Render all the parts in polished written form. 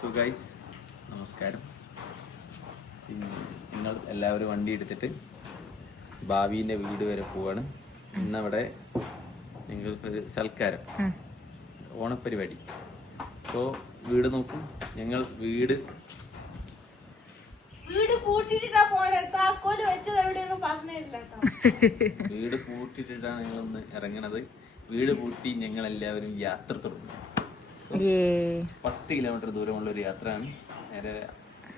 So guys നമസ്കാരം. നിങ്ങൾ എല്ലാവരും വണ്ടി എടുത്തിട്ട് ഭാവിൻ്റെ വീട് വരെ പോവാണ്. ഇന്നവിടെ ഞങ്ങൾക്കൊരു സൽക്കാരം, ഓണപ്പരിപാടി. സോ വീട് നോക്കും. ഞങ്ങൾ വീട് പൂട്ടിയിട്ടാണ് ഞങ്ങളൊന്ന് ഇറങ്ങണത്. വീട് പൂട്ടി ഞങ്ങൾ എല്ലാവരും യാത്ര തുടങ്ങും. 10 കിലോമീറ്റർ ദൂരമുള്ള ഒരു യാത്രയാണ്. നേരെ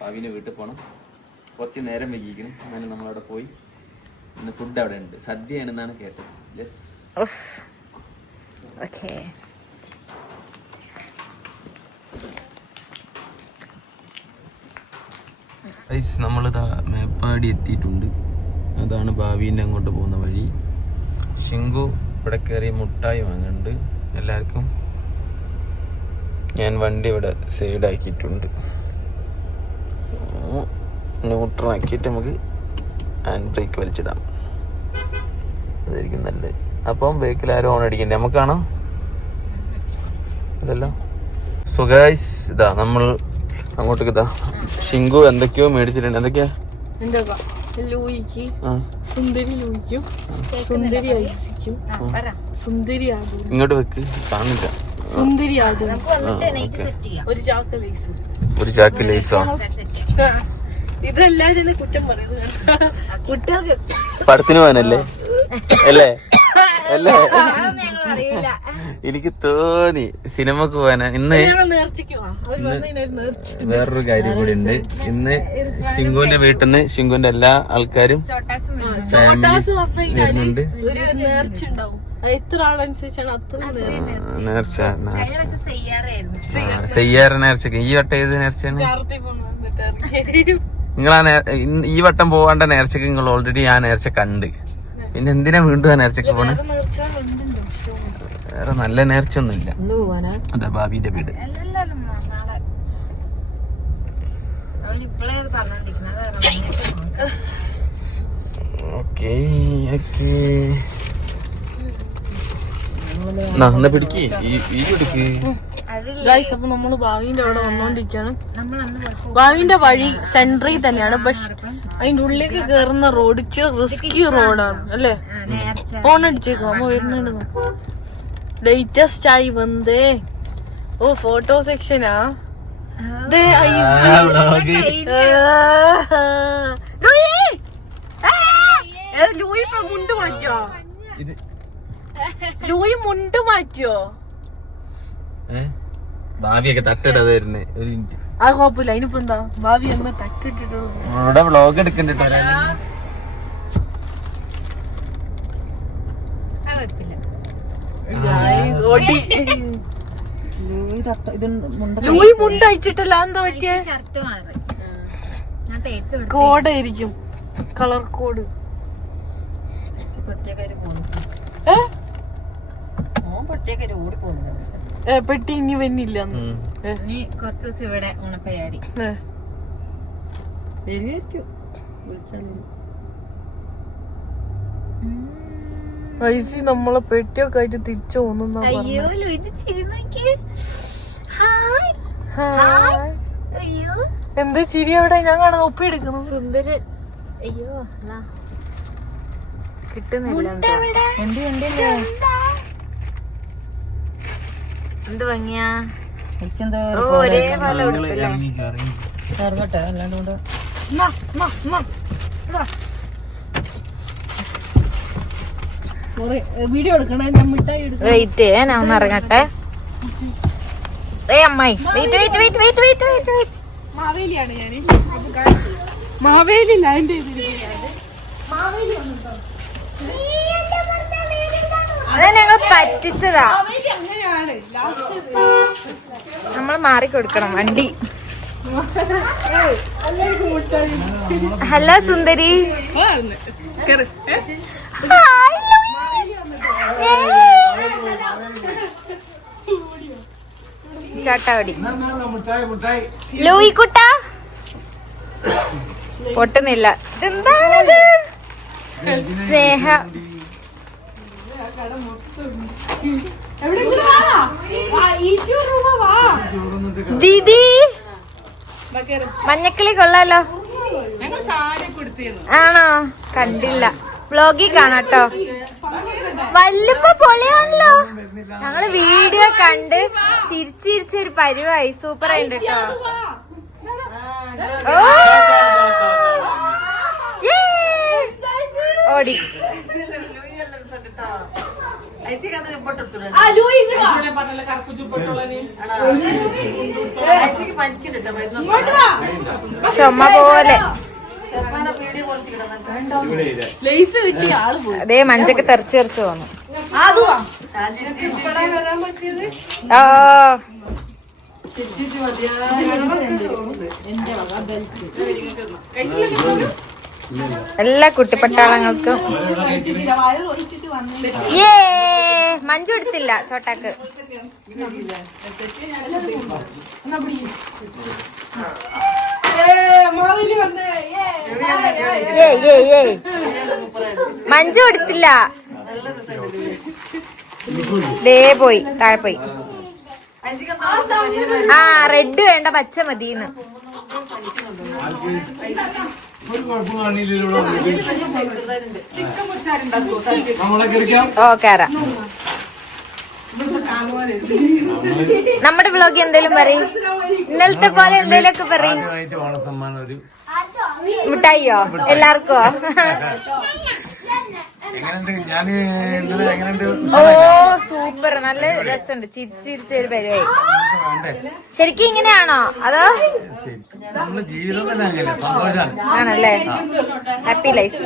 ഭാവിനെ വീട്ടിൽ പോകണം. കുറച്ച് നേരം വൈകിക്കണം. എന്നാലും നമ്മളവിടെ പോയി ഇന്ന് ഫുഡ് അവിടെ ഉണ്ട്. സദ്യയാണെന്നാണ് കേട്ടത്. നമ്മളിതാ മേപ്പാടി എത്തിയിട്ടുണ്ട്. അതാണ് ഭാവിൻ്റെ അങ്ങോട്ട് പോകുന്ന വഴി. ഷിങ്കു ഇവിടെ കയറി മുട്ടായി വാങ്ങുന്നുണ്ട് എല്ലാവർക്കും. ഞാൻ വണ്ടി ഇവിടെ സൈഡാക്കിയിട്ടുണ്ട്. ന്യൂട്രലാക്കിയിട്ട് നമുക്ക് ഹാൻഡ് ബ്രേക്ക് വലിച്ചിടാം. അതായിരിക്കും നല്ലത്. അപ്പം ബൈക്കിൽ ആരും ഓൺ അടിക്കണ്ടേ? നമുക്ക് കാണാം അല്ലല്ലോ. സോ ഗൈസ് ഇതാ നമ്മൾ അങ്ങോട്ടേക്ക് ഇതാ ഷിങ്കു എന്തൊക്കെയോ മേടിച്ചിട്ടുണ്ട്. എന്തൊക്കെയാ? ഇങ്ങോട്ട് വെക്ക്, കാണില്ല. ഒരു ചാക്ക് ലേസോ? ഇതെല്ലാരും കുറ്റം പറയുന്നത് കുട്ടികൾക്ക് പടത്തിന് പോകാനല്ലേ അല്ലേ? അല്ലേ? എനിക്ക് തോന്നി സിനിമക്ക് പോകാനാ. ഇന്ന് വേറൊരു കാര്യം കൂടി ഉണ്ട്. ഇന്ന് ഷിങ്കുവിന്റെ വീട്ടിൽ നിന്ന് ഷിങ്കുവിന്റെ എല്ലാ ആൾക്കാരും ഫാമിലീസ് വരുന്നുണ്ട്. നേർച്ച സെയ്യാറ നേർച്ചക്ക്. ഈ വട്ടം ഏത് നേർച്ചയാണ്? നിങ്ങളാ ഈ വട്ടം പോവാണ്ട നേർച്ചക്ക് നിങ്ങൾ ഓൾറെഡി ആ നേർച്ച കണ്ട്. പിന്നെ എന്തിനാ വീണ്ടും ആ നേർച്ചക്ക് പോണേ? വേറെ നല്ല നേർച്ച ഒന്നും ഇല്ല. അതാ ഭാവിന്റെ വീട്. ഓക്കേ ഓക്കേ എന്നാ പിടിക്ക്. ഈ പിടിക്ക്. അപ്പൊ നമ്മള് ഭാവിന്റെ അവിടെ വന്നോണ്ടിരിക്കാണ്. ഭാവിന്റെ വഴി സെൻട്രിൽ തന്നെയാണ്. പക്ഷെ അതിന്റെ ഉള്ളിലേക്ക് കേറുന്ന റോഡ് റിസ്കി റോഡാണ് അല്ലേ? ഓണടിച്ചേക്കും. നമ്മ വരുന്നുണ്ട്. ലേറ്റസ്റ്റ് ആയി വന്നേ. ഓ ഫോട്ടോ സെക്ഷനാ. മുണ്ട് മാറ്റിയോ? ലൂയി മുണ്ട് മാറ്റിയോ? ഭാവിയൊക്കെ തട്ടിടാതെ വരുന്നേ. ഒരു മിനിറ്റ്. ആ കുഴപ്പമില്ല. അതിനിപ്പോ എന്താ? ഭാവി എന്നാ തട്ടിട്ടിട്ട് ഇവിടെ വ്ളോഗ് എടുക്കണ്ടിട്ടോ. ലൂയി മുണ്ട് അയച്ചിട്ടല്ല. എന്താ പറ്റിയ? കോഡായിരിക്കും. Colour code. പെട്ടി ഇനി വന്നില്ല. കുറച്ച് ദിവസം ഇവിടെ ഓണപ്പരിപാടി പൈസ നമ്മളെ പെട്ടിയൊക്കെ ആയിട്ട് തിരിച്ചു പോകുന്നു. എന്താ ചിരി അവിടെ? ഞാൻ കാണുന്ന ഒപ്പി എടുക്കുന്നു. സുന്ദരൻ. അയ്യോ കിട്ടുന്നില്ല. എന്ത് ഭംഗിയാ. ഒരേ പോലെ വീഡിയോ എടുക്കണേ. ഞാൻ മിഠായി എടുക്കാം. വെയിറ്റ് ഞാൻ ഒന്ന് ഇറങ്ങട്ടെ. അമ്മായി വെയിറ്റ്. മാവേലിയാണ് ഞാൻ. മാവേലില്ല എന്റെ മാവേലി അതെ ഞങ്ങൾ പറ്റിച്ചതാ. നമ്മൾ മാറിക്കൊടുക്കണം വണ്ടി. ഹലോ സുന്ദരി. ചാട്ടാവടി ലൂയിക്കുട്ട പൊട്ടുന്നില്ല. ഇതെന്താണിത്? സ്നേഹ എവിടെ ദീദി മഞ്ഞക്കിളി കൊള്ളാലോ. ആണോ? കണ്ടില്ല, വ്ലോഗിൽ കാണാട്ടോ. വല്ലുപ്പ പൊളിയാണല്ലോ. ഞങ്ങള് വീഡിയോ കണ്ട് ചിരിച്ചിരിച്ചൊരു പരിവായി. സൂപ്പർ ആയിട്ട് കേട്ടോ. ഓടി ചുമ പോലെ. അതേ മഞ്ചൊക്കെ തെറിച്ച് തെറിച്ച് പോന്നു. ഓ എല്ലാ കുട്ടിപ്പട്ടാളങ്ങൾക്കും മഞ്ജു എടുത്തില്ല ചോട്ടാക്ക്. മഞ്ജു എടുത്തില്ല. ദേ പോയി, താഴെ പോയി. ആ റെഡ് വേണ്ട, പച്ച മതിന്ന്. ഓ കേറാ. നമ്മുടെ വ്ലോഗ് എന്തേലും പറയും, ഇന്നലത്തെ പോലെ എന്തേലും ഒക്കെ പറയും. മിഠായിയോ എല്ലാവർക്കോ? ഓ സൂപ്പർ, നല്ല രസമുണ്ട്. ചിരിച്ചിരിച്ചൊരു പരിപാടി. ശരിക്കും ഇങ്ങനെയാണോ അതോ? ആണല്ലേ, ഹാപ്പി ലൈഫ്.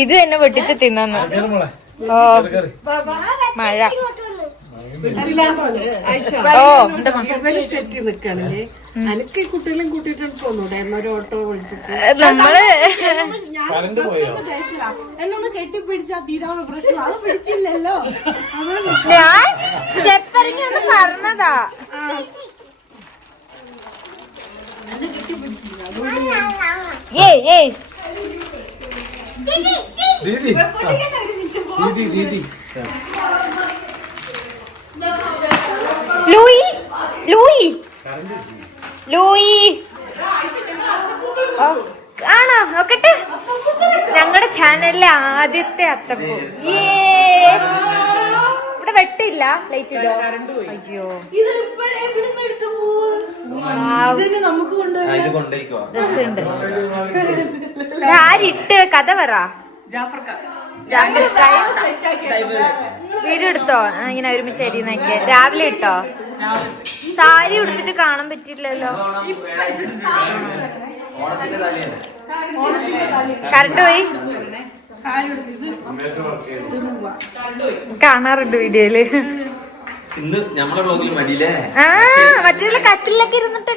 ഇത് തന്നെ വെട്ടിച്ച് തിന്നു. ഓ മഴ. ഓ നമ്മള് ഞാൻ സ്റ്റെപ്പ് ഇറങ്ങി ഒന്ന് പറഞ്ഞതാ. ലൂയി ലൂയി ലൂയി ആണോ? നോക്കട്ടെ, ഞങ്ങളുടെ ചാനലിലെ ആദ്യത്തെ അത്തപ്പൂ. ഇവിടെ വെട്ടില്ല, ലൈറ്റ് ഇടോ? അയ്യോ രസമുണ്ട്. ആരിട്ട് കഥ പറ. വീഡിയോ എടുത്തോ? ഇങ്ങനെ ഒരുമിച്ച് അരിയുന്നൊക്കെ രാവിലെ ഇട്ടോ? സാരി ഉടുത്തിട്ട് കാണാൻ പറ്റില്ലല്ലോ. കറണ്ട് പോയി. കാണാറുണ്ട് വീഡിയോയില്. ആ മറ്റേതില് കട്ടിലൊക്കെ ഇരുന്നിട്ട്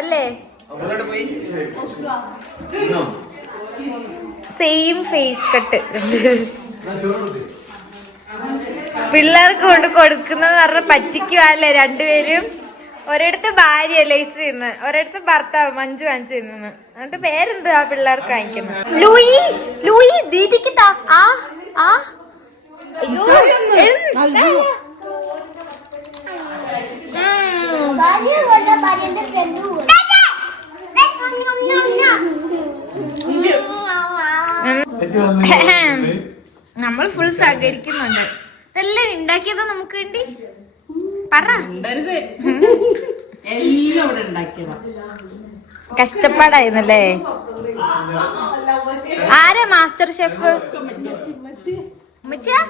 അല്ലേ? Same face cut. പിള്ളേർക്ക് കൊണ്ട് കൊടുക്കുന്നത് പറഞ്ഞ പറ്റിക്കുവല്ലേ രണ്ടുപേരും. ഒരിടത്ത് ഭാര്യ ലൈസ് ചെയ്യുന്നു, ഒരിടത്ത് ഭർത്താവ് മഞ്ജു വാങ്ങിച്ചു തിന്നു. എന്നിട്ട് പേരെന്ത് ആ പിള്ളേർക്ക് വാങ്ങിക്കുന്നത്? ലൂയി ലൂയി ദീദിക്ക് താ. ആ ആ അയ്യോ നമ്മൾ ഫുൾ സഹകരിക്കുന്നുണ്ട്. ഇതെല്ലാം ഉണ്ടാക്കിയതോ നമുക്ക് വേണ്ടി? പറ. കഷ്ടപ്പാടായിരുന്നല്ലേ? ആരാ മാസ്റ്റർ ഷെഫ്? ഉമ്മച്ചിയാ?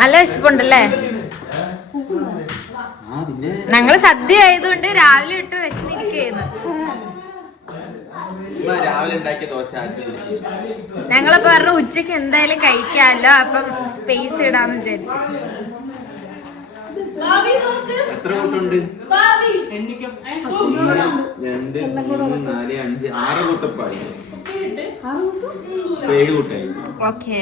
നല്ല വിശപ്പുണ്ടല്ലേ? ഞങ്ങള് സദ്യ ആയതുകൊണ്ട് രാവിലെ ഇട്ട് വിശന്നിരിക്കുന്നു. ഞങ്ങളിപ്പോ പറഞ്ഞ ഉച്ചക്ക് എന്തായാലും കഴിക്കാമല്ലോ, അപ്പം സ്പേസ് ഇടാന്ന് വിചാരിച്ചു. എത്ര കൂട്ടുണ്ട്? 2, 3, 4, 5, 6 കൂട്ടപ്പായി. 7 കൂട്ടായി. ഓക്കേ,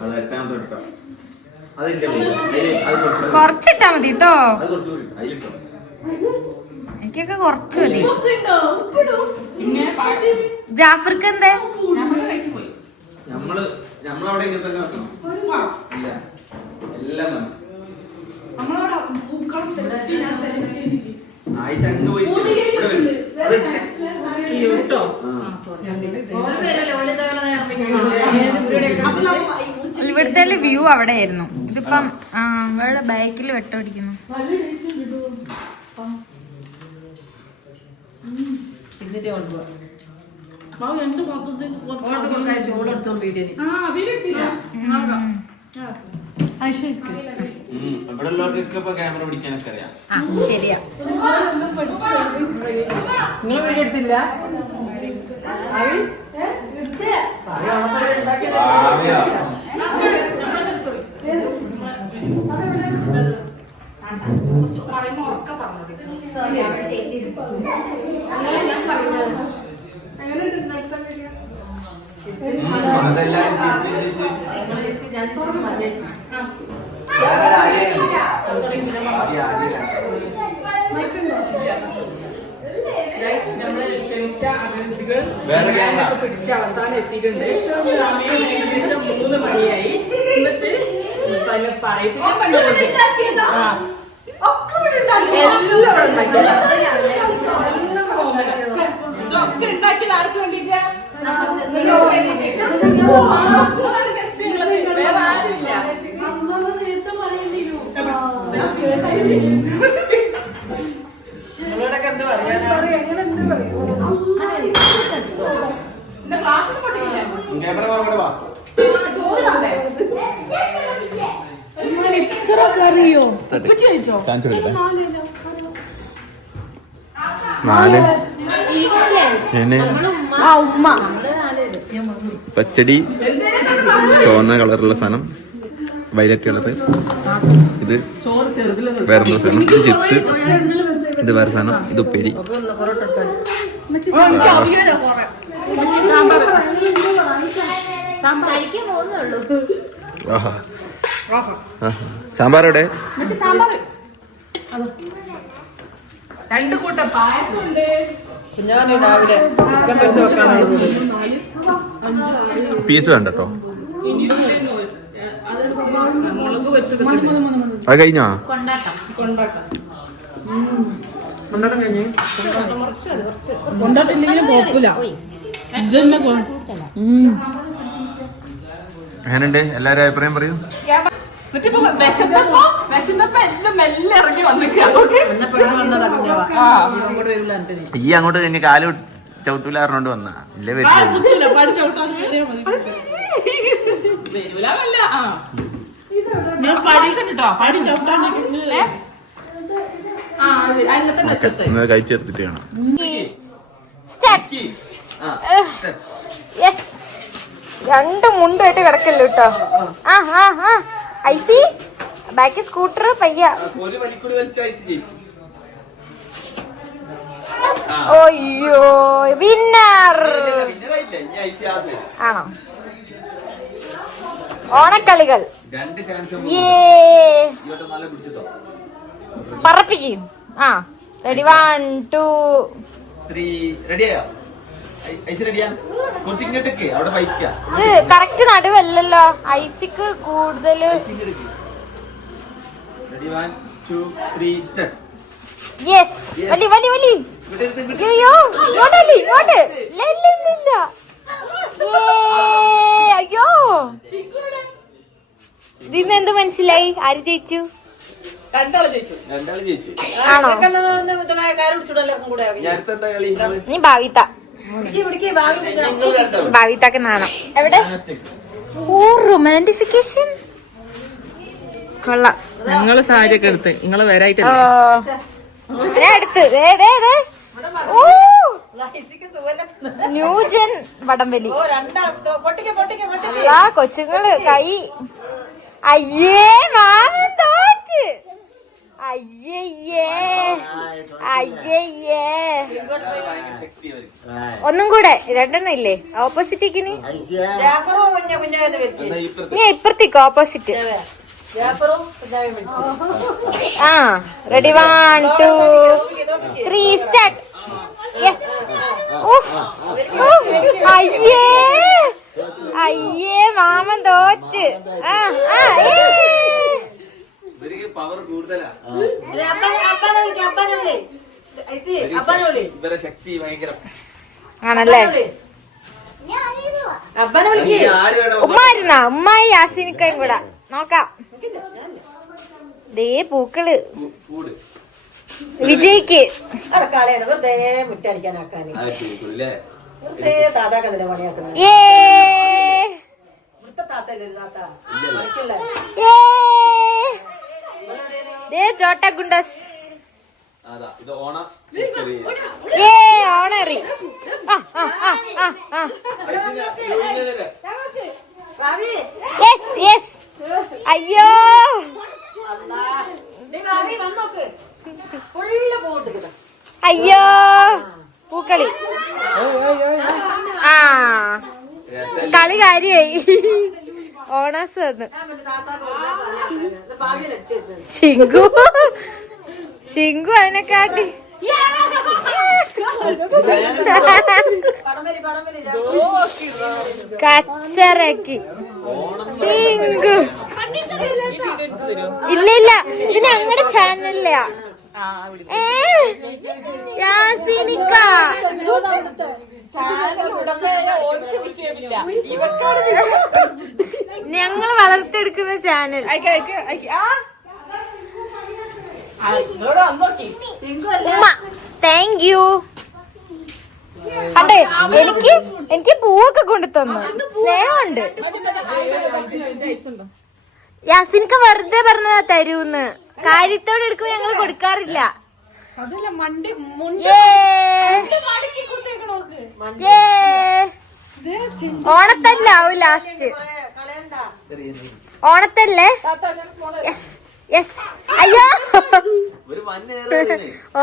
അത് 8ാമത്തെ ഇട്ടോ. കൊറച്ചിട്ടാ മതി കേട്ടോ. എനിക്കൊക്കെ കുറച്ച് മതി. ജാഫർക്ക് എന്തേ? നമ്മളവിടെ ഇങ്ങനെ തന്നെ വെക്കണം. ഇല്ല എല്ലാം ആയിഷ അങ്ങ് പോയി ഇവിടെ വരും. ഇവിടുത്തെ വ്യൂ അവിടെ ആയിരുന്നു. ഇതിപ്പം ഇവിടെ ബാക്കിൽ വെട്ടടിക്കുന്നു. ഇവിടെ ഉള്ളവർക്കൊക്കെ ഇപ്പൊ ക്യാമറ പിടിക്കാനൊക്കെ അറിയാം. ശരിയാ. നിങ്ങൾ വീഡിയോ എടുത്തില്ല? അതെല്ലാരും പിടിച്ച അവസാനം എത്തിയിട്ടുണ്ട്. ഏകദേശം 3 മണിയായി. എന്നിട്ട് പറയിപ്പിക്കാൻ എല്ലാം ഇവിടെ ഇതൊക്കെ ഉണ്ടാക്കിയത് ആർക്ക് വേണ്ടിട്ടാ? വേറെ ആരുമില്ല. നിങ്ങളോടൊക്കെ എന്ത് പറയാനാ? അറിയോ? പച്ചടി ചുവന്ന കളറുള്ള സാധനം, വയലറ്റ് കളർ. ഇത് വേറെ സാധനം, ഇത് ചിപ്സ്. ഇത് വേറെ സാധനം, ഇത് ഉപ്പേരി. സാമ്പാർ എവിടെ? 2 കൂട്ടം പായസം ഉണ്ട്. ഞാൻ രാവിലെ ചിക്കൻ വെച്ച് വെക്കാനുള്ളത്. പീസ് കണ്ടോ? മുളക് വെച്ചത് അത് കഴിഞ്ഞോ? കൊണ്ടാട്ടില്ലെങ്കിലും കുഴപ്പമില്ല. അങ്ങനുണ്ട്, എല്ലാരും അഭിപ്രായം പറയൂ. വിശന്നപ്പോ എല്ലാം മെല്ലെ ഇറങ്ങി വന്നിക്കാം. ഈ അങ്ങോട്ട് തന്നെ കാല് ചവിട്ടൂല പറഞ്ഞോണ്ട് വന്നാ ഇല്ലേ? കഴിച്ചെടുത്തിട്ട് വേണം. രണ്ട് മുണ്ടായിട്ട് കിടക്കല്ലോ കേട്ടോ. ഐസി ബാക്കി സ്കൂട്ടർ പയ്യ. ഓയ്യോ വിന്നർ ആണോ? ഓണക്കളികൾ പറപ്പിക്കും. റെഡി 1 2 ഇത് കറക്റ്റ് നടുവല്ലല്ലോ. ഐസിക്ക് കൂടുതല്. യെസ് വലി വലി വലി. അയ്യോ ഇങ്ങോട്ടല്ലേ ഇങ്ങോട്ട്. അയ്യോ ഇതിന്ന് എന്ത് മനസ്സിലായി? ആര് ജയിച്ചു? ആണോ? നീ ഭാവിത. ഭാവിതാക്ക് നാണം. എവിടെ? ഓ റൊമാൻറ്റിഫിക്കേഷൻ കൊള്ളാം. ഞങ്ങള് സാരിയൊക്കെ എടുത്ത് നിങ്ങള് വരായിട്ട് ഞാൻ എടുത്ത് ന്യൂജൻ വടംവലി. ആ കൊച്ചുങ്ങള് കൈ. അയ്യേ മാമൻ തോറ്റ്. അയ്യയ്യേ അയ്യയ്യേ. ഒന്നും കൂടെ 2 എണ്ണം ഇല്ലേ ഓപ്പോസിറ്റിക്കിന്? നീ ഇപ്പുറത്തേക്ക് ഓപ്പോസിറ്റ്. Ready 1 2 3 start. യെസ്. അയ്യേ അയ്യേ മാമൻ തോറ്റ്. പവർ കൂടുതലാ. ഇവരെ ശക്തി ഭയങ്കര ആണല്ലേ. ഉമ്മായിരുന്നാ ഉമ്മായി യാസിനിക്കയും കൂടെ നോക്കാം. ദേ പൂക്കള് വിജയ്ക്ക്. ചോട്ട ഗുണ്ടസ് ഓണറി. അയ്യോ അയ്യോ പൂക്കളി. ആ കളി കാര്യായി. ഓണസ് വന്ന് ശിങ്കു ശിങ്കു അതിനെക്കാട്ടി കച്ചറക്കി ശിങ്കു. ഇല്ല ഇല്ല ഇത് ഞങ്ങളുടെ ചാനലിലാ. യാസിനിക്ക ഞങ്ങൾ വളർത്തിയെടുക്കുന്ന ചാനൽ. Thank you. അതെ എനിക്ക് പൂവൊക്കെ കൊണ്ടു തന്നു. സ്നേഹമുണ്ട്. യാസിനിക്ക വെറുതെ പറഞ്ഞതാ തരൂന്ന്. കാര്യത്തോടെ എടുക്കുമ്പോ ഞങ്ങള് കൊടുക്കാറില്ല. ഓണത്തല്ലാവും ലാസ്റ്റ്. ഓണത്തല്ലേ? Yes yes. അയ്യോ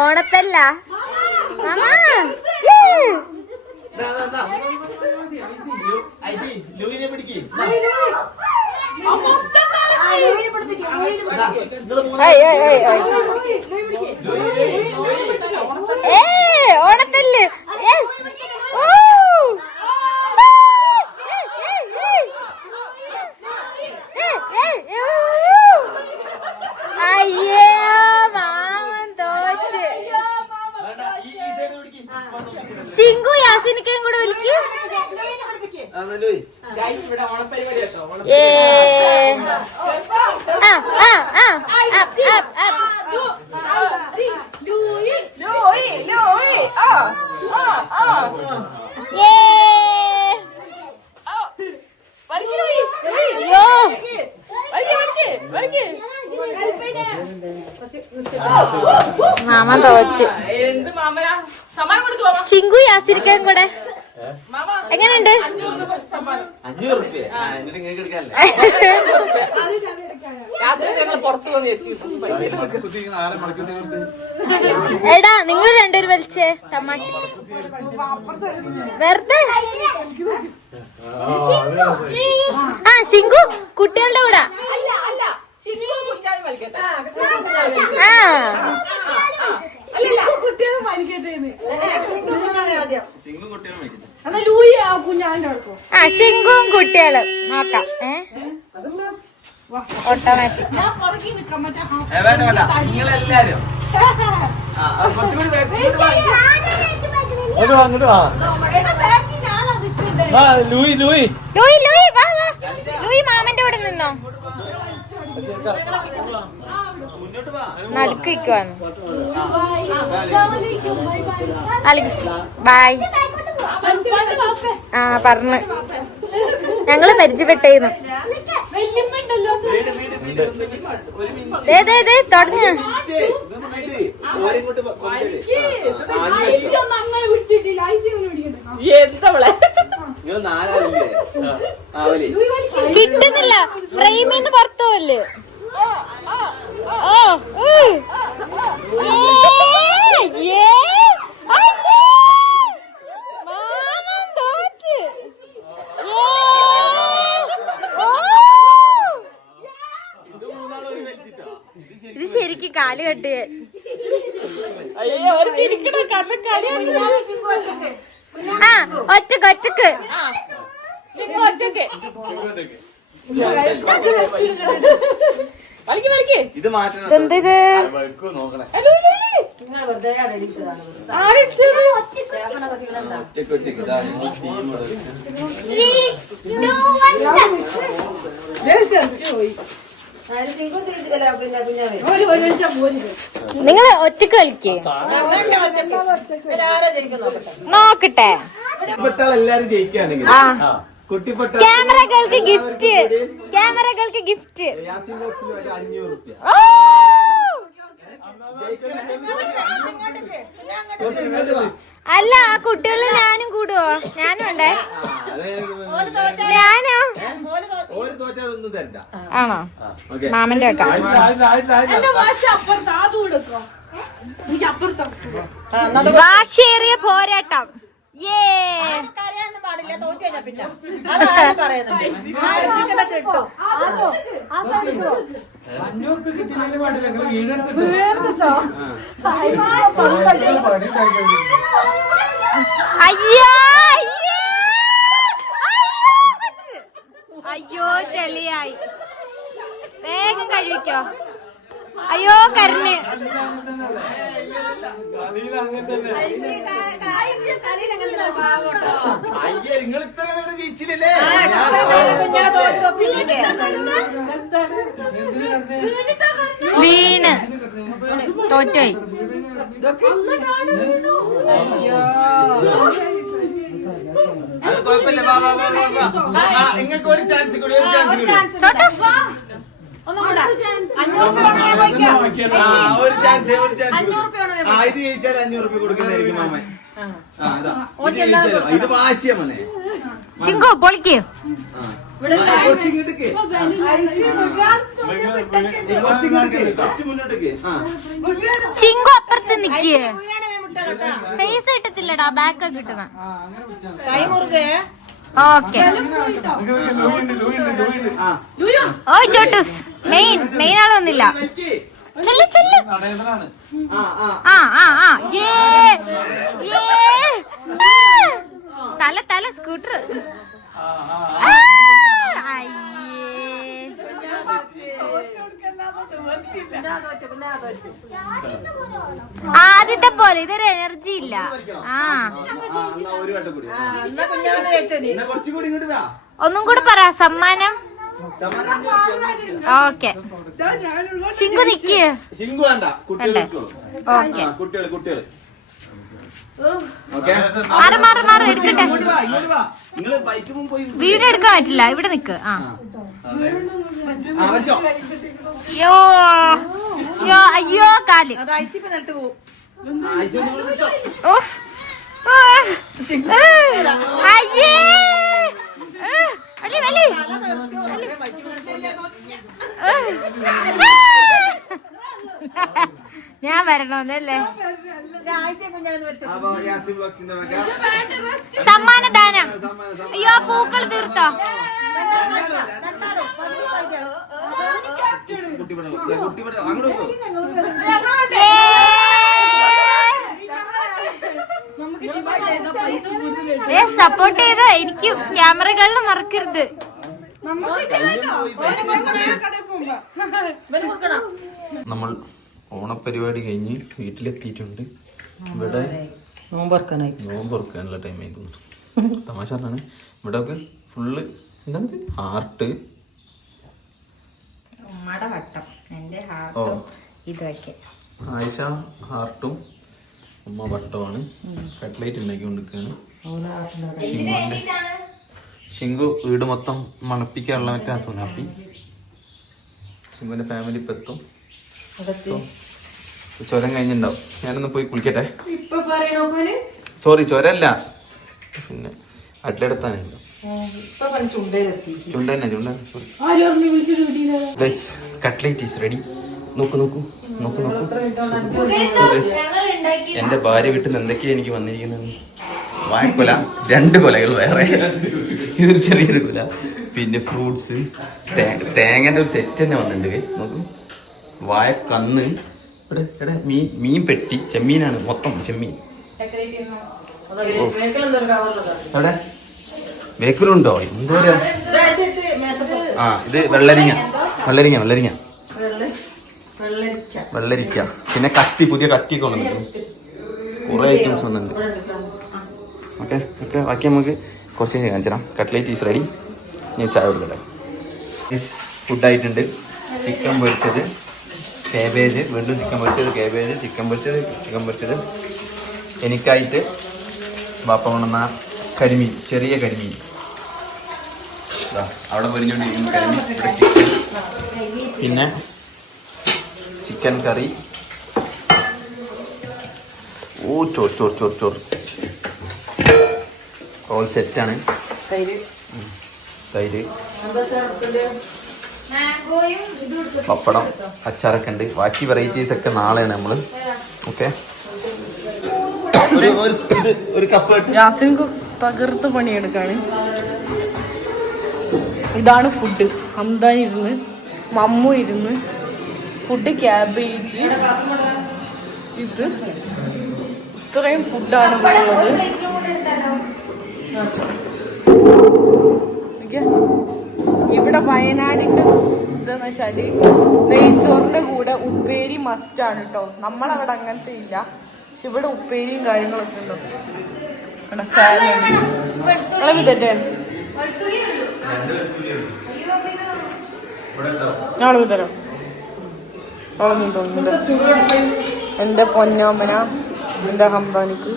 ഓണത്തല്ല മാമാ. ഓണത്തല്ല്. യെസ്. അയ്യോ മാമൻ തോറ്റ്. ശിങ്കു യാസിനിക്കയും കൂടെ വിളിക്ക്. മാമ തോറ്റ്. ശിങ്കു യാസിരിക്കാൻ കൂടെ എങ്ങനെയുണ്ട്? 500 എടാ നിങ്ങൾ രണ്ടുപേരും വലിച്ചേ തമാശ വെറുതെ. ആ ശിങ്കു കുട്ടികളുടെ കൂടെ. ആ ശിങ്കും കുട്ടികള് നോക്കാം. ഓട്ടോമാറ്റിക്. ലൂയി മാമന്റെ കൂടെ നിന്നോ? നടുക്കുവാണ്. ബൈ. ആ പറഞ്ഞു ഞങ്ങള് പരിചയപ്പെട്ടേന്ന്. തുടങ്ങ്. കിട്ടുന്നില്ല. ഫ്രെയിമിന്ന് പുറത്തു പോവല്ലേ? ഇത് ശരിക്കും കാല് കെട്ടിയ അയ്യോ ഒരു ചിരിക്കണ കാരണം ആ ഒറ്റക്ക് ഒറ്റക്ക് നിങ്ങൾ ഒറ്റക്ക് വലിക്ക് വലിക്ക്. ഇത് മാറ്റണം. എന്തിത് നോക്കണേ. ഒറ്റക്ക് ഒറ്റക്ക് ഇതാ നിങ്ങള് ഒറ്റക്ക് കളിക്കേ നോക്കട്ടെ. എല്ലാരും ജയിക്കുകയാണെങ്കിൽ ആ കുട്ടിപ്പെട്ട ക്യാമറകൾക്ക് ഗിഫ്റ്റ് ക്യാമറകൾക്ക് ഗിഫ്റ്റ്. 500 രൂപ. അല്ല ആ കുട്ടികള് ഞാനും കൂടുവോ? ഞാനും ഉണ്ടേ. ഞാനോ? ഒരു തോറ്റാളൊന്നും തരണ്ട. ആണോ? മാമന്റെ ഒക്കെ വാശിയേറിയ പോരാട്ടം. അയ്യോ ചെളിയായി. വേഗം കഴിക്കോ. അയ്യോ കരണ്. നിങ്ങൾ ഇത്ര നേരം ജയിച്ചില്ലല്ലേ? വീണ് തോറ്റോയി. അത് കുഴപ്പമില്ല. നിങ്ങൾക്ക് ഒരു ചാൻസ് കൂടി, ഒരു ചാൻസ് കൂടി. ഒരു ചാൻസ്, ഒരു ചാൻസ്. ഇത് ജയിച്ചാൽ 500 രൂപ കൊടുക്കുന്നതായിരിക്കും മാമൻ. ഇത് ജയിച്ചാലോ? ഇത് വാശിയാ മോനെ. ശിങ്കു പൊളിക്ക്. കുറച്ചിങ്ങോട്ടേക്ക്, കുറച്ച് മുന്നോട്ടേക്ക്. ശിങ്കു അപ്പുറത്ത് നിക്ക്. ഫേസ് കിട്ടത്തില്ലടാ, ബാക്ക് കിട്ടുന്ന. ഓക്കെ. ഓയ് ചോട്ടൂസ് മെയിൻ ആളൊന്നില്ല. ചെല്ല് ചെല്ല്. തല സ്കൂട്ടർ. ആദ്യത്തെ പോലെ ഇതൊരു എനർജി ഇല്ല. ഒന്നും കൂടെ പറ സമ്മാനം. ഓക്കെ ശിങ്കു നിക്ക്. ശിങ്കു വേണ്ട, കുട്ടികളെ. ഓക്കെ കുട്ടികള്. മാറി എടുക്കട്ടെ. വീഡിയോ എടുക്കാൻ പറ്റില്ല, ഇവിടെ നിക്ക്. അയ്യോ കാല്. അയ്യേ ഞാൻ വരണോന്നല്ലേ. സമ്മാനദാനം. അയ്യോ പൂക്കൾ തീർത്തോ? സപ്പോർട്ട് ചെയ്ത് എനിക്ക് ക്യാമറകളിൽ മറക്കരുത്. നമ്മൾ ഓണപരിപാടി കഴിഞ്ഞ് വീട്ടിലെത്തിയിട്ടുണ്ട്. ഇവിടെ നോമ്പുറക്കാനുള്ള ടൈം ആയി തോന്നുന്നു. തമാശ പറഞ്ഞാണ്. ഇവിടെ ഒക്കെ ഫുള്ള് എന്താണ് ഹാർട്ട്. ആയിഷ ഹാർട്ടും ഉമ്മ വട്ടമാണ്. കട്ട്ലേറ്റ് ഉണ്ടാക്കിക്കൊണ്ടിരിക്കുകയാണ്. ശിങ്കു വീട് മൊത്തം മണപ്പിക്കാനുള്ള മറ്റേ സുനാപ്പി. ശിങ്കുവിന്റെ ഫാമിലി ഇപ്പം എത്തും. ചുരം കഴിഞ്ഞിട്ടുണ്ടാവും. ഞാനൊന്ന് പോയി കുളിക്കട്ടെ. സോറി ചുരല്ല, പിന്നെ അട്ലെടുത്താനുണ്ട്. Cutlet is ready. നോക്കൂ. എന്റെ ഭാര്യ വീട്ടിൽ നിന്ന് എന്തൊക്കെയാ എനിക്ക് വന്നിരിക്കുന്നത്. വാഴക്കൊല, 2 കൊലകൾ വേറെ, ഇതൊരു ചെറിയൊരു കൊല, പിന്നെ ഫ്രൂട്ട്സ്, തേങ്ങന്റെ ഒരു സെറ്റ് തന്നെ വന്നിട്ടുണ്ട്. നോക്കൂ, വാഴക്കന്ന്, ഇവിടെ മീൻ പെട്ടി ചെമ്മീനാണ് മൊത്തം ചെമ്മീൻ. എവിടെ ബേക്കറുണ്ടോ എന്തോരാ? ആ ഇത് വെള്ളരിങ്ങ. പിന്നെ കത്തി, പുതിയ കത്തിയൊക്കെ വന്നിട്ടുണ്ട്. കുറെ ഐറ്റംസ് വന്നിട്ടുണ്ട്. ഓക്കെ ബാക്കി നമുക്ക് കുറച്ച് കഴിഞ്ഞ് കാണിച്ചു തരാം. Cutlet is ready. ഞാൻ ചായ കൊടുക്കട്ടെ. ഫുഡായിട്ടുണ്ട്. ചിക്കൻ പൊരിച്ചത്, കേബേജ്, വീണ്ടും ചിക്കൻ പൊരിച്ചത്, കേബേജ്, ചിക്കൻ പൊരിച്ചത്. എനിക്കായിട്ട് ബാപ്പ കൊണ്ടുവന്ന കരിമീൻ, ചെറിയ കരിമീൻ. അവിടെ പൊരിഞ്ഞുകൊണ്ടിരിക്കുന്ന കരിമീൻ. ഇവിടെ ചിക്കൻ, പിന്നെ ചിക്കൻ കറി. ഓ ചോറ് ഓൾ സെറ്റാണ്. തൈര്, പപ്പടം, അച്ചാറൊക്കെ ഉണ്ട്. ബാക്കി വെറൈറ്റീസ് ഒക്കെ നാളെയാണ് നമ്മള്. ഓക്കെ ഒരു കപ്പ് യാസിൻ തകർത്ത് പണിയെടുക്കാണ്. ഇതാണ് ഫുഡ്. ഹംദാൻ ഇരുന്ന്, മമ്മു ഇരുന്ന്. Food cabbage. ഇത് ഇത്രയും ഫുഡാണ് ഉള്ളത്. ഇവിടെ വയനാടിന്റെ ഇതെന്ന് വെച്ചാല് നെയ്ച്ചോറിന്റെ കൂടെ ഉപ്പേരി മസ്റ്റ് ആണ് കേട്ടോ. നമ്മളവിടെ അങ്ങനത്തെ ഇല്ല, പക്ഷെ ഇവിടെ ഉപ്പേരിയും കാര്യങ്ങളൊക്കെ ഉണ്ടോ. നാളെ തരാം. അവളൊന്നും തോന്നുന്നില്ല. എൻ്റെ പൊന്നാമന, എൻ്റെ ഹംദാനിക്ക്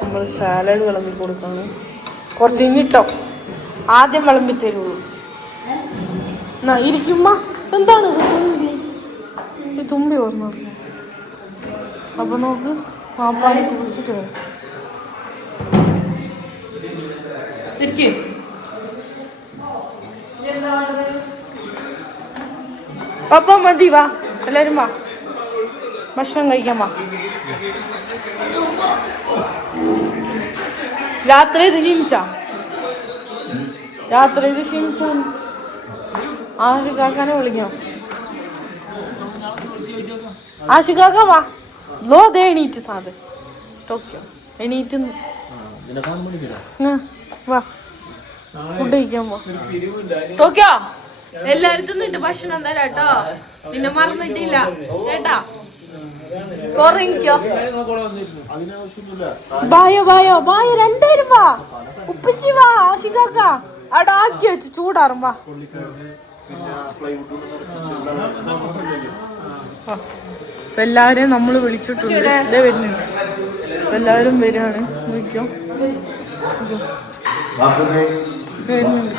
നമ്മൾ സാലഡ് വിളമ്പി കൊടുക്കാണ്. കുറച്ച് ഇങ്ങിട്ടോ ആദ്യം വിളമ്പി തരുള്ളൂ. ഇരിക്കുമ്പ എന്താണ് തുമ്പി ഓർമ്മ. അപ്പൊ നോക്ക് പാപ്പാനെ കുളിച്ചിട്ട് വരാം. പപ്പ മതി, വാ എല്ലാരും വാ, ഭക്ഷണം കഴിക്കാൻ വാ. യാത്ര ചെയ്ത് ക്ഷീണിച്ചാ ആഷിക്കാക്കാനെ വിളിക്കാം. ആഷിക്കാക്ക വാ. ലോ ദേ എണീറ്റ് സാധ ടോക്കിയോ എണീറ്റ് വാ, ഫുഡ് കഴിക്കാൻ പോ. ടോക്കിയോ എല്ലാരും തിന്നിട്ട് ഭക്ഷണം തരാം കേട്ടോ. നിന്നെ മറന്നിട്ടില്ല കേട്ടാ. ബായോ രണ്ടുപേരും വാ. ഉപ്പച്ചി വാ, ആഷികാക്ക അവിടെ ആക്കി വെച്ച് ചൂടാറും വാ. എല്ലാരെയും നമ്മള് വിളിച്ചിട്ടുണ്ട്. ഇതേ വരുന്നുണ്ട്. എല്ലാവരും വരികയാണ്. നോക്കിയോ വരുന്നുണ്ട്.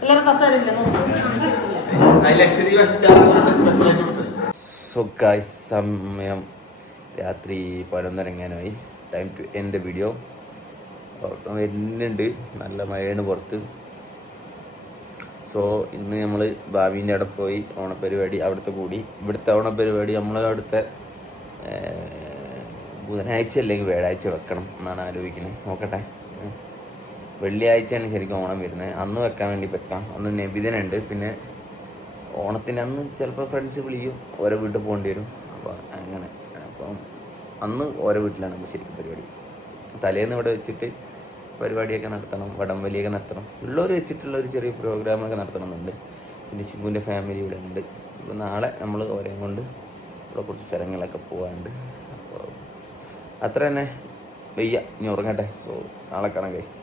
എല്ലാരും കസാരില്ല. സോ ഗൈസ്, സമയം രാത്രി 11:30 time to end the video. വരുന്നുണ്ട്, നല്ല മഴയാണ് പുറത്ത്. സോ ഇന്ന് നമ്മൾ ഭാവീൻ്റെ അവിടെ പോയി ഓണപ്പരിപാടി അവിടുത്തെ കൂടി. ഇവിടുത്തെ ഓണപ്പരിപാടി നമ്മൾ അവിടുത്തെ ബുധനാഴ്ച അല്ലെങ്കിൽ വ്യാഴാഴ്ച വെക്കണം എന്നാണ് ആലോചിക്കുന്നത്. നോക്കട്ടെ, വെള്ളിയാഴ്ചയാണ് ശരിക്കും ഓണം വരുന്നത്. അന്ന് വെക്കാൻ വേണ്ടി പറ്റാം. അന്ന് നബിദിനുണ്ട്. പിന്നെ ഓണത്തിന് അന്ന് ചിലപ്പോൾ ഫ്രണ്ട്സ് വിളിക്കും, ഓരോ വീട്ടിൽ പോകേണ്ടി വരും. അപ്പോൾ അങ്ങനെ, അപ്പം അന്ന് ഓരോ വീട്ടിലാണ് ശരിക്കും പരിപാടി. തലേന്ന് ഇവിടെ വെച്ചിട്ട് പരിപാടിയൊക്കെ നടത്തണം, വടംവലിയൊക്കെ നടത്തണം. ഉള്ളവർ വെച്ചിട്ടുള്ള ഒരു ചെറിയ പ്രോഗ്രാമൊക്കെ നടത്തണമെന്നുണ്ട്. പിന്നെ ചിമ്പുവിൻ്റെ ഫാമിലി ഇവിടെ ഉണ്ട്. അപ്പോൾ നാളെ നമ്മൾ ഓരോ കൊണ്ട് ഇവിടെ കുറച്ച് സ്ഥലങ്ങളൊക്കെ പോകാനുണ്ട്. അപ്പോൾ അത്ര തന്നെ വയ്യ, ഇനി ഉറങ്ങട്ടെ. സോ നാളെ കാണാം ഗൈസ്.